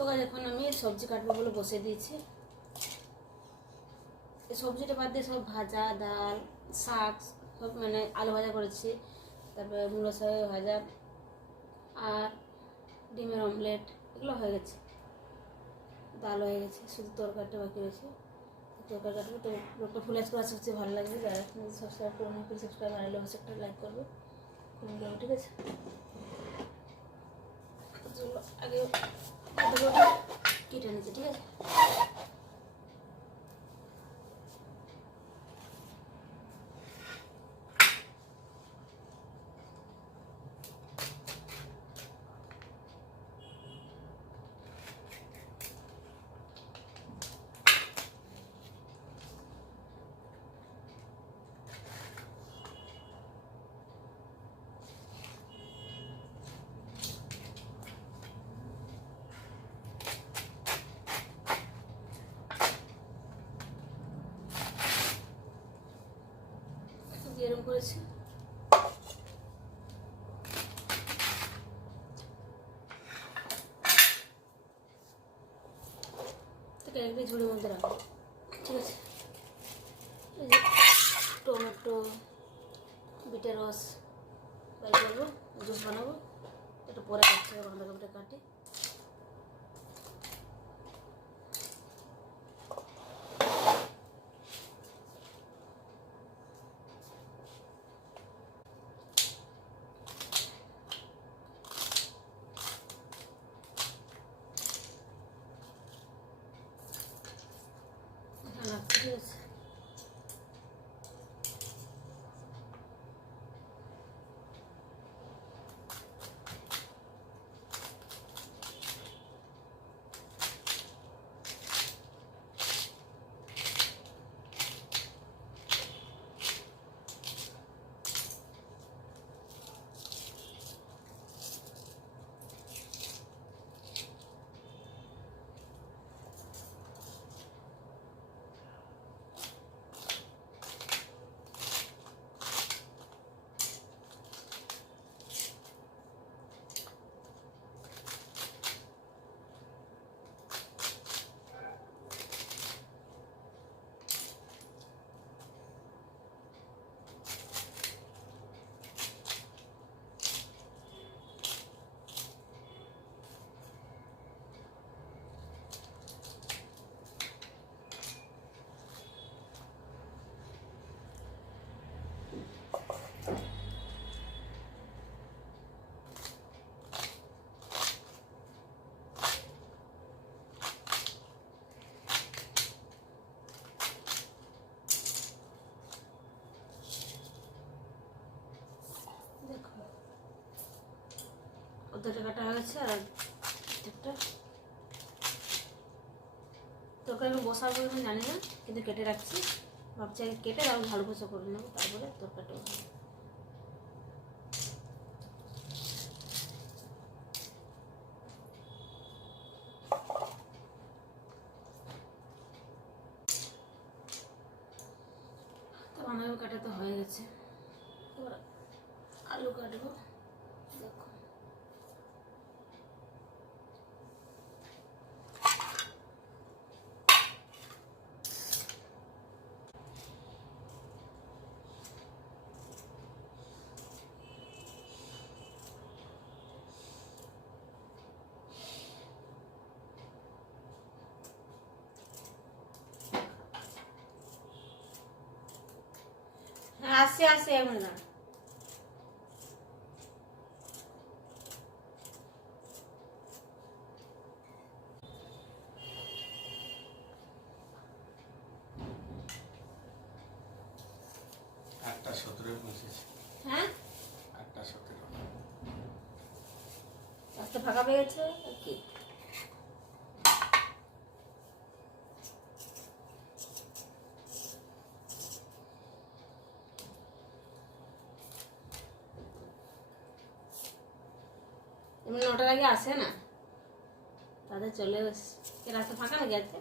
তো গাইস এখন আমি সবজি কাটবো বলে বসে দিয়েছি। এই সবজিটা বাদ দিয়ে সব ভাজা, ডাল, শাক সব মানে আলু ভাজা করেছি, তারপরে মূলো শাক ভাজা আর ডিমের অমলেট এগুলো হয়ে গেছে, ডাল হয়ে গেছে, শুধু তরকারিটা বাকি রয়েছে। তরকারি কাটবো। তো লোকটা ফুল করে সবচেয়ে ভালো লাগবে, যারা সাবস্ক্রাইব করবে না, প্লিজ সাবস্ক্রাইব, ভালো লাগলে একটা লাইক করবে, কমেন্ট করবে, ঠিক আছে? আগে কেটে নিচ্ছে, ঠিক আছে? এরকম করেছি। একটা ঝুড়ির মধ্যে রাখবো, ঠিক আছে? এই যে টমেটো, বিটের রস বের করবো, জুস বানাবো। একটু পরে কাটছি, বাঁধাকপিটা কাটি। ঠিক আছে, অর্ধেকটা কাটা হয়ে গেছে। আর অর্ধেকটা তরকারি আমি বসাবো আমি জানি না, কিন্তু কেটে রাখছি। ভাবছি আগে কেটে তারপর ভালো করে করে নেবো, তারপরে তরকারিটা বসাবো। তো বাঁধাকপি কাটা তো হয়ে গেছে, এবার আলু কাটবো। দেখো আসছে আসছে এক মিনিট। হ্যাঁ, 8:17 রাস্তা ফাঁকা পেয়ে গেছে আর কি। এমনি 9টার আগে আসে না, তাদের চলে রাস্তা ফাঁকা নাকি আছে?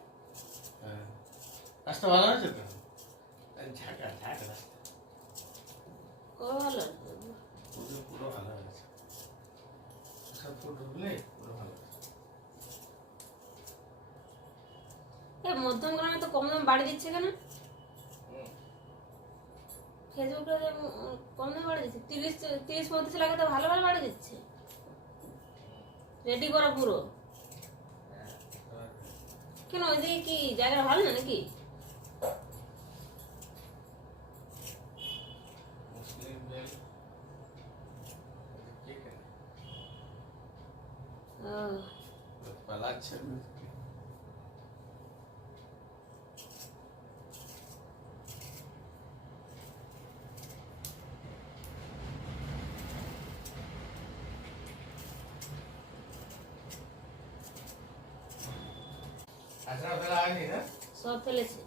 হ্যাঁ, রাস্তা ভালো আছে তো, ঝাঁকা ঝাঁকা রাস্তা ভালো পুরো ভালো হয়েছে, সব ফুটবলে পুরো ভালো হয়েছে। এই মধ্যম গ্রামে তো কম দাম বাড়ি দিচ্ছে কেন? ফেসবুকে কম দাম বাড়ি দিচ্ছে, 30-35 লাখে তো ভালো ভালো বাড়ি দিচ্ছে, রেডি করা পুরো। কেন ওইদিকে কি জায়গা ভালো না নাকি? মুসলিম মেল কে কেন পালাচ্ছে? আচ্ছা ফেলা হয়নি না? সব ফেলেছে।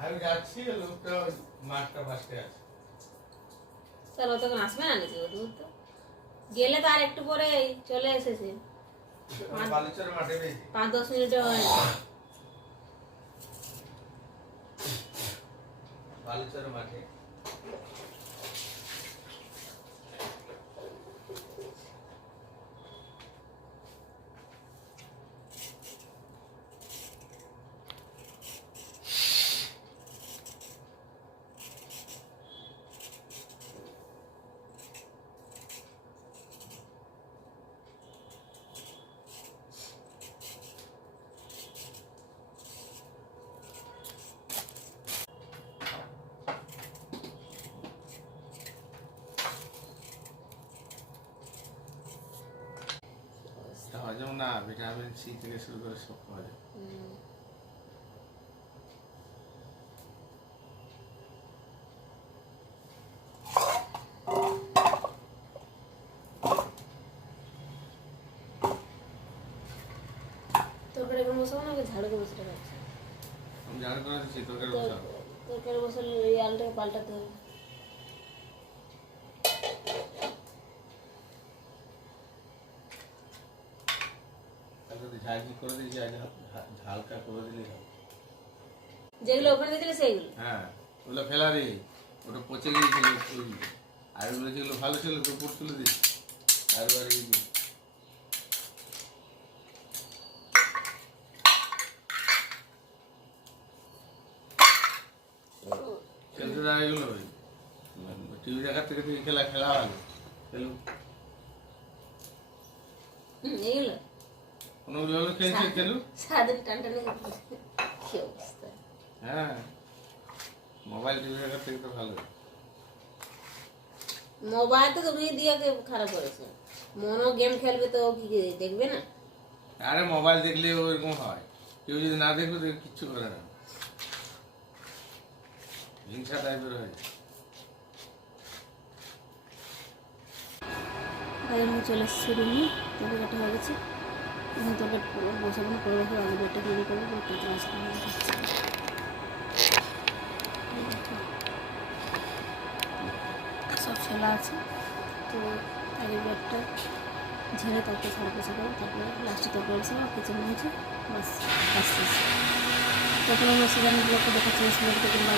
আমি যাচ্ছি, লোকটা মাঠটা পাশে আছে। তাহলে ও তখন আসবে না নাকি? ও দূর তো গেলে তো আর একটু পরে চলে এসেছে, বালুচর মাঠে বেশি 5-10 মিনিটে হয়। বালুচর মাঠে হজম না, ভিটামিন সি থেকে শুরু করে সব পাওয়া যায়। তরকারি এখন বসাবো না, ওকে ঝাড়ু করে বসে রাখছি। আমি ঝাড় করে দিচ্ছি, তরকারি বসাও। তরকারি বসালে এই আলুটাকে পাল্টাতে হবে। তাহলে ঝাল করে দিয়েছি, ঝালকা করে দিলেই হবে। যেগুলো ওখানে দিয়েছিলে সেইগুলো? হ্যাঁ, ওগুলো ফেলা রে, ওটা পচে গিয়েছিল। আর ওগুলো যেগুলো ভালো ছিল তো উপর তুলে দিই। আর খেলতে দেওয়া এগুলো টিভি দেখার থেকে খেলা খেলা ভালো। খেলুক, এইগুলো কোনোগুলো হলো খেলছে, খেলুক। সারাদিন টানটানি কি অবস্থা। হ্যাঁ, মোবাইল টিভি দেখার থেকে তো ভালো। মোবাইল তো তুমি দিয়ে ওকে খারাপ করেছে। মনো গেম খেলবে তো ও কি দেখবে না? আরে মোবাইল দেখলে ওইরকম হয়, কেউ যদি না দেখবে তো কিচ্ছু করে না, হিংসা টাইপের হয়। আমি চলে এসেছি রুমে, তবে কাটা হয়ে গেছে। এখন তবে বসাবো না, করে রাখবো, আলু বেটে তৈরি করবো, বেটে মাছটা হয়ে যাচ্ছে। সব ছেলা আছে তো আগে ব্যাগটা ঝেড়ে তারপরে ছাড়া পোছা করবো, তারপরে লাস্টে তরকারি বসাবো, কিচেন মুছে বাস কাজ শেষ। তখন আমরা সেখানে ব্লগটা দেখাচ্ছি, স্মেলটা কিংবা